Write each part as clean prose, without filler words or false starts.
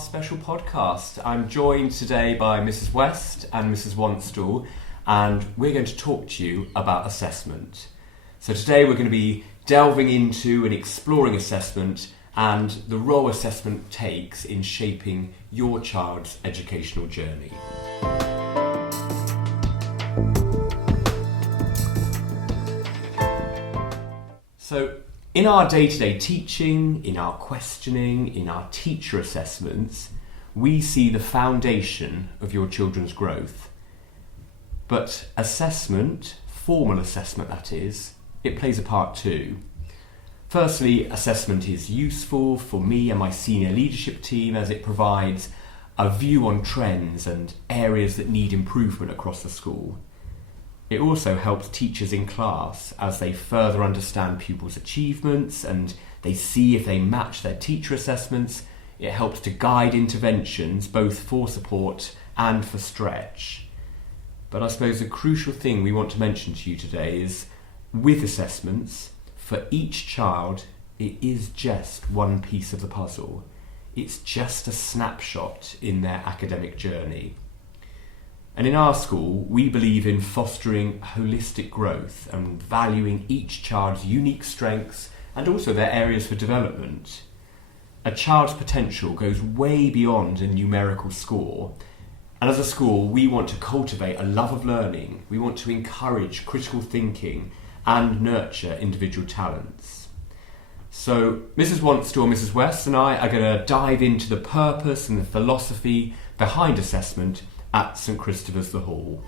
special podcast. I'm joined today by Mrs. West and Mrs. Wanstall, and we're going to talk to you about assessment. So today we're going to be delving into and exploring assessment and the role assessment takes in shaping your child's educational journey. So in our day-to-day teaching, in our questioning, in our teacher assessments, we see the foundation of your children's growth. But assessment, formal assessment that is, it plays a part too. Firstly, assessment is useful for me and my senior leadership team as it provides a view on trends and areas that need improvement across the school. It also helps teachers in class as they further understand pupils' achievements and they see if they match their teacher assessments. It helps to guide interventions both for support and for stretch. But I suppose the crucial thing we want to mention to you today is with assessments, for each child, it is just one piece of the puzzle. It's just a snapshot in their academic journey. And in our school, we believe in fostering holistic growth and valuing each child's unique strengths and also their areas for development. A child's potential goes way beyond a numerical score. And as a school, we want to cultivate a love of learning. We want to encourage critical thinking and nurture individual talents. So Mrs. Wanstall, Mrs. West and I are going to dive into the purpose and the philosophy behind assessment at St Christopher's the Hall.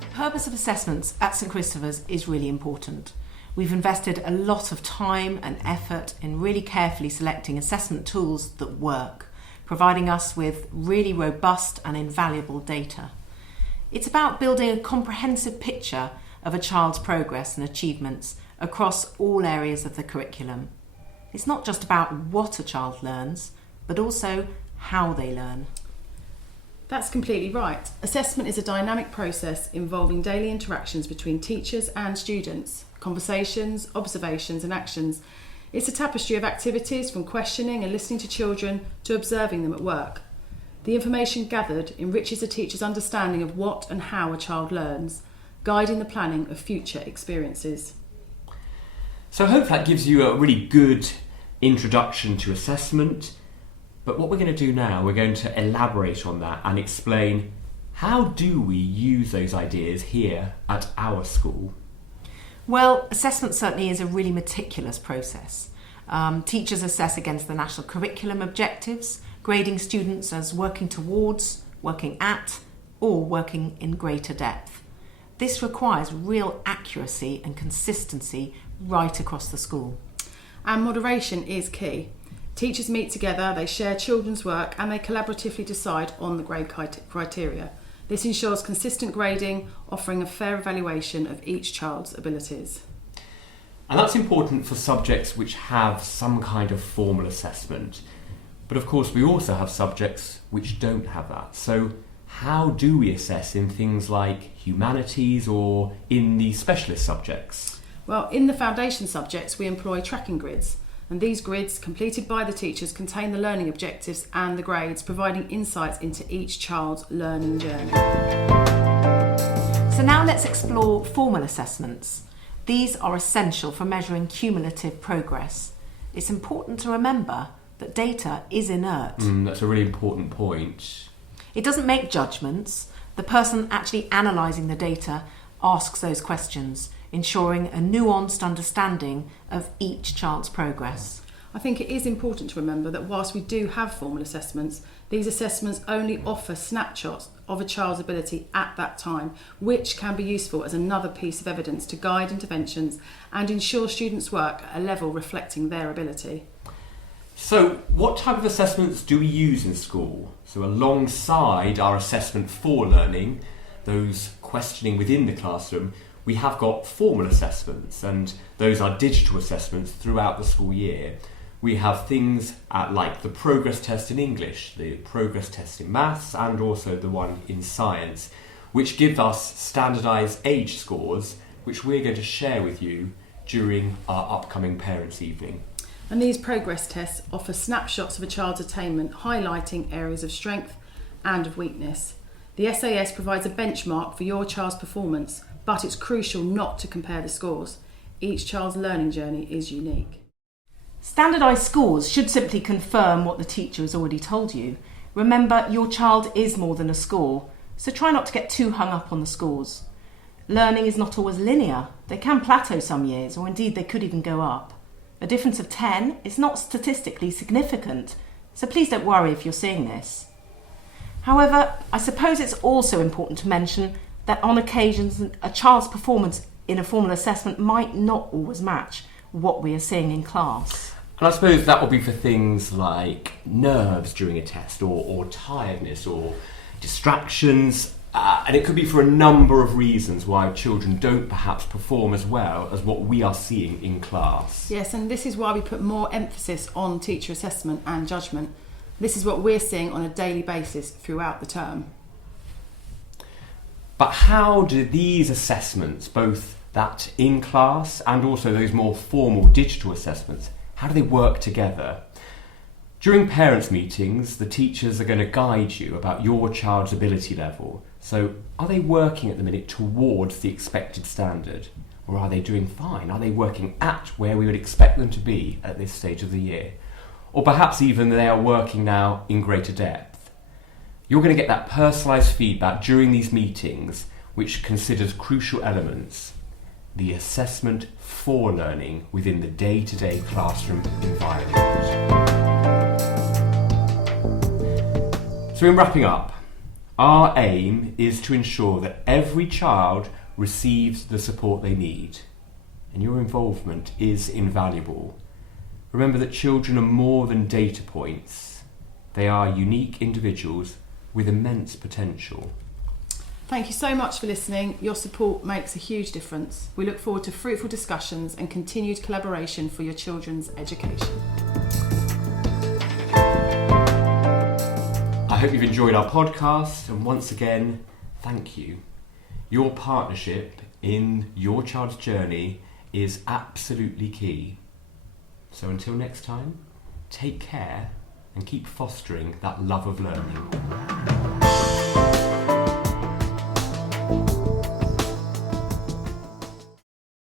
The purpose of assessments at St Christopher's is really important. We've invested a lot of time and effort in really carefully selecting assessment tools that work, providing us with really robust and invaluable data. It's about building a comprehensive picture of a child's progress and achievements across all areas of the curriculum. It's not just about what a child learns, but also how they learn. That's completely right. Assessment is a dynamic process involving daily interactions between teachers and students, conversations, observations and actions. It's a tapestry of activities from questioning and listening to children to observing them at work. The information gathered enriches a teacher's understanding of what and how a child learns, guiding the planning of future experiences. So I hope that gives you a really good introduction to assessment. But what we're going to do now, we're going to elaborate on that and explain how do we use those ideas here at our school. Well, assessment certainly is a really meticulous process. Teachers assess against the national curriculum objectives, grading students as working towards, working at, or working in greater depth. This requires real accuracy and consistency right across the school. And moderation is key. Teachers meet together, they share children's work and they collaboratively decide on the grade criteria. This ensures consistent grading, offering a fair evaluation of each child's abilities. And that's important for subjects which have some kind of formal assessment. But of course we also have subjects which don't have that. So how do we assess in things like humanities or in the specialist subjects? Well, in the foundation subjects we employ tracking grids, and these grids completed by the teachers contain the learning objectives and the grades, providing insights into each child's learning journey. So now let's explore formal assessments. These are essential for measuring cumulative progress. It's important to remember that data is inert. That's a really important point. It doesn't make judgments. The person actually analysing the data asks those questions, ensuring a nuanced understanding of each child's progress. I think it is important to remember that whilst we do have formal assessments, these assessments only offer snapshots of a child's ability at that time, which can be useful as another piece of evidence to guide interventions and ensure students' work at a level reflecting their ability. So what type of assessments do we use in school? So alongside our assessment for learning, those questioning within the classroom, we have got formal assessments, and those are digital assessments throughout the school year. We have things like the progress test in English, the progress test in maths, and also the one in science, which give us standardised age scores, which we're going to share with you during our upcoming Parents' Evening. And these progress tests offer snapshots of a child's attainment, highlighting areas of strength and of weakness. The SAS provides a benchmark for your child's performance, but it's crucial not to compare the scores. Each child's learning journey is unique. Standardised scores should simply confirm what the teacher has already told you. Remember, your child is more than a score, so try not to get too hung up on the scores. Learning is not always linear. They can plateau some years, or indeed they could even go up. A difference of 10 is not statistically significant, so please don't worry if you're seeing this. However, I suppose it's also important to mention that on occasions a child's performance in a formal assessment might not always match what we are seeing in class. And I suppose that will be for things like nerves during a test, or tiredness, or distractions, and it could be for a number of reasons why children don't perhaps perform as well as what we are seeing in class. Yes, and this is why we put more emphasis on teacher assessment and judgment. This is what we're seeing on a daily basis throughout the term. But how do these assessments, both that in class and also those more formal digital assessments, how do they work together? During parents' meetings, the teachers are going to guide you about your child's ability level. So are they working at the minute towards the expected standard? Or are they doing fine? Are they working at where we would expect them to be at this stage of the year? Or perhaps even they are working now in greater depth. You're going to get that personalised feedback during these meetings, which considers crucial elements. The assessment for learning within the day-to-day classroom environment. So in wrapping up, our aim is to ensure that every child receives the support they need, and your involvement is invaluable. Remember that children are more than data points. They are unique individuals with immense potential. Thank you so much for listening. Your support makes a huge difference. We look forward to fruitful discussions and continued collaboration for your children's education. I hope you've enjoyed our podcast, and once again, thank you. Your partnership in your child's journey is absolutely key. So until next time, take care and keep fostering that love of learning.